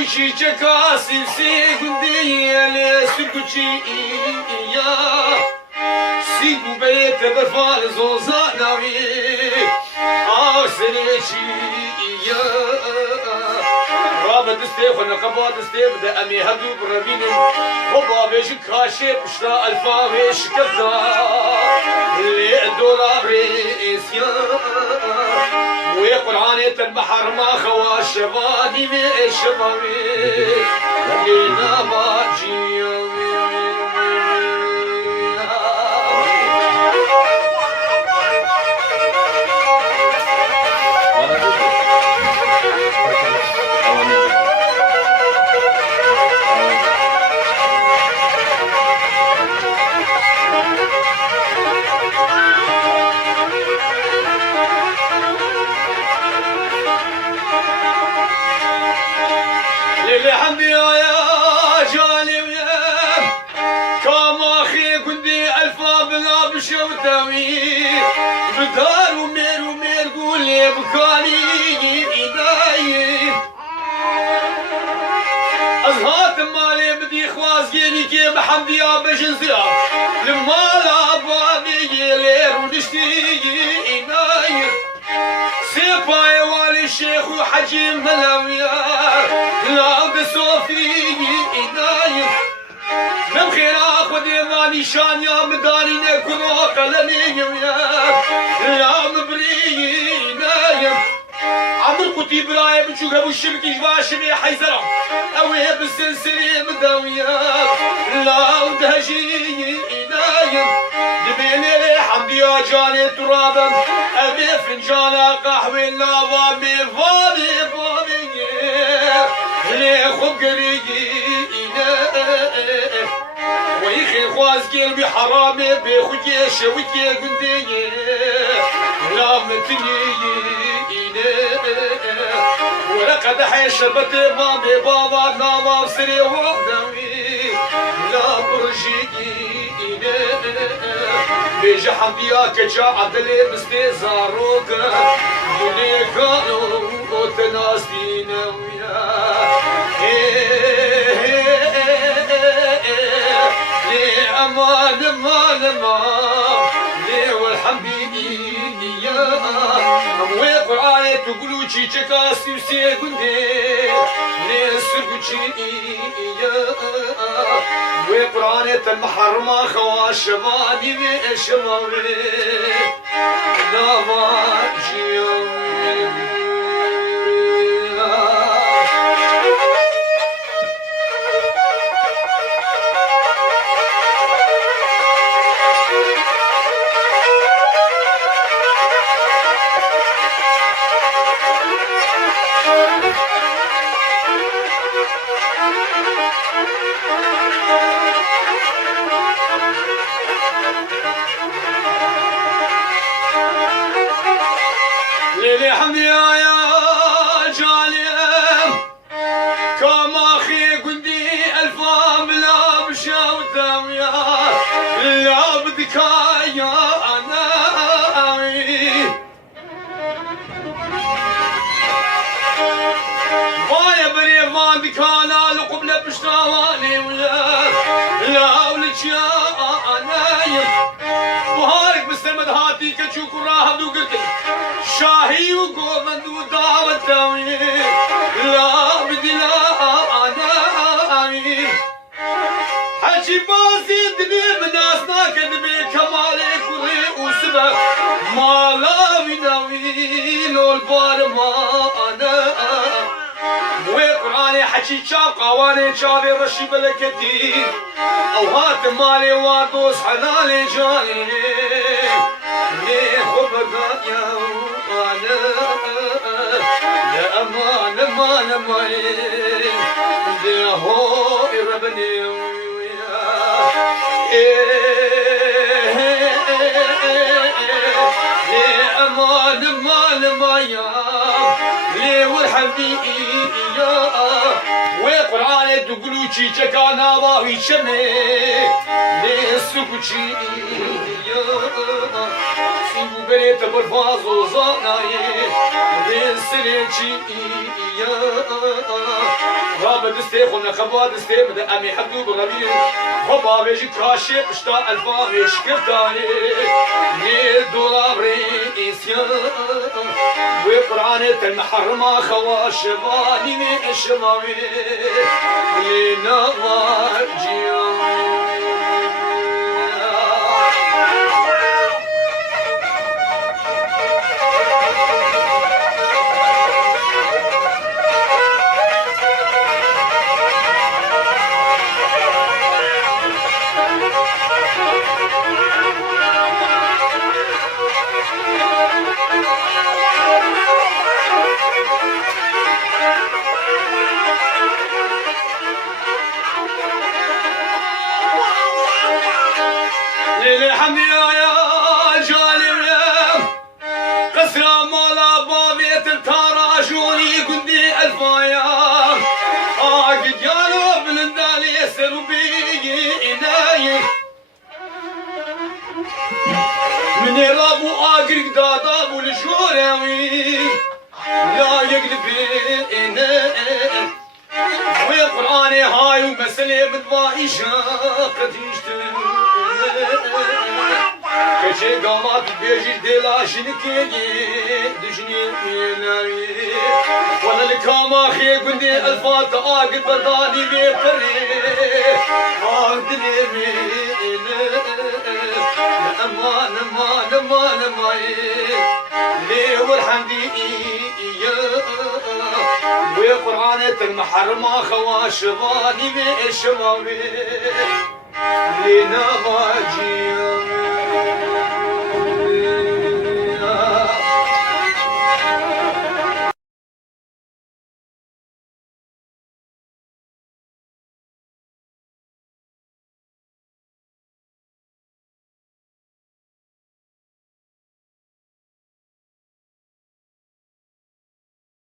قلوشي چکاسی سی گندی سرکوچی سیگو بیت برفال زوزاناوی آسنشی راب دستی خونه قبا دستی بده امی هدو بربینم خبا بیش کاشی پشتا الفاوی شکتا لی دولا ریسیا وی قرآنی تنبحر ما خوا شبانی می شباوی لینا ما جیوی بدار ومير قولي بكاني إيداي أزهات مالي بدي خوازقيني كي بحمدي يا بجنزيا لمالا بابي لير ونشتي إيداي سيباي والي الشيخ وحجيم ملاويا لا بصوفي إيداي من خير اخذ ماني شان يا مداري نكون قلمي يا مبري نايم عمر قتي برايم نشوف ابو الشبكي جواشبي حيزرع اوي بالسلسله مداويه لا ودهجي نايم دبيني حمدي يا جاني ترابا ابي فنجان قهوه لا بامي فاضي فاضي لي خبري ويخي خوازقي بحرامي بخوكي شوكي قندي لا متني ولقد حيشبت بابي بابا ناما بسري وغدوي لا برجي بيجي حمدياك جا عدلي بستي زاروك دولي كانوا وتناسين ويا امان امان امان ليه والحمدي يا وي قرآن تقولوا شي تكاسي وسي قندي ليه سرقوشي يا وي قرآن المحرمة خوا شمالي شمالي لا ما جيوم ليلي حمدي يا جالم كما اخي قندي الفام لا بشاوتم يا لا بدك يا انا ما يبري ما دكانا لقبله بشتاواني ويا لا ولك يا انا بهارك بالسمد هاتي كتشوك وراها بدو شاهي وقومند ودعوة لا بدي لا أنا حجي بازيدني من ناس ناكد بكمالك وسبك ما لا بناوي لو البار ما أنا وقراني حكي شاب قواني شابي رشي بلكتي أو هات مالي وادوس حلالي جاني ليه خبرك يا يا امان امان امان يا هو ربني يا امان امان امان يا والحبيبي يا وقرآن تقولوا شي كان باوي شمي لسكوتشي يا سيبو بريت بالفاز وزاناي سليتي راب دستي خلنا خبا دستي بدا امي حبدو بغبي خبا بيجي كاشي بشتا الفامي شكرتاني نير دولاري اسيان وقرانة المحرمة خوا شباني من شمامي لنا واجيان الحمد يا جالب قسرة مالا بابيت التراجوني قدي الفايا قد يا رب الدالي سربي إناي من رابو آقرق دادابو الجوراوي لا يقلب إناي وقراني هاي ومسلي بدوائي شاقة يشتري كشي قامات بيجي ديلا شنكي دجني ناري ولا الكاما خي قندي الفات آقد بداني بيقري آقدني بيقري أمان أمان أمان أمان ليه والحمدي وقرآنة المحرمة خواشباني بشمامي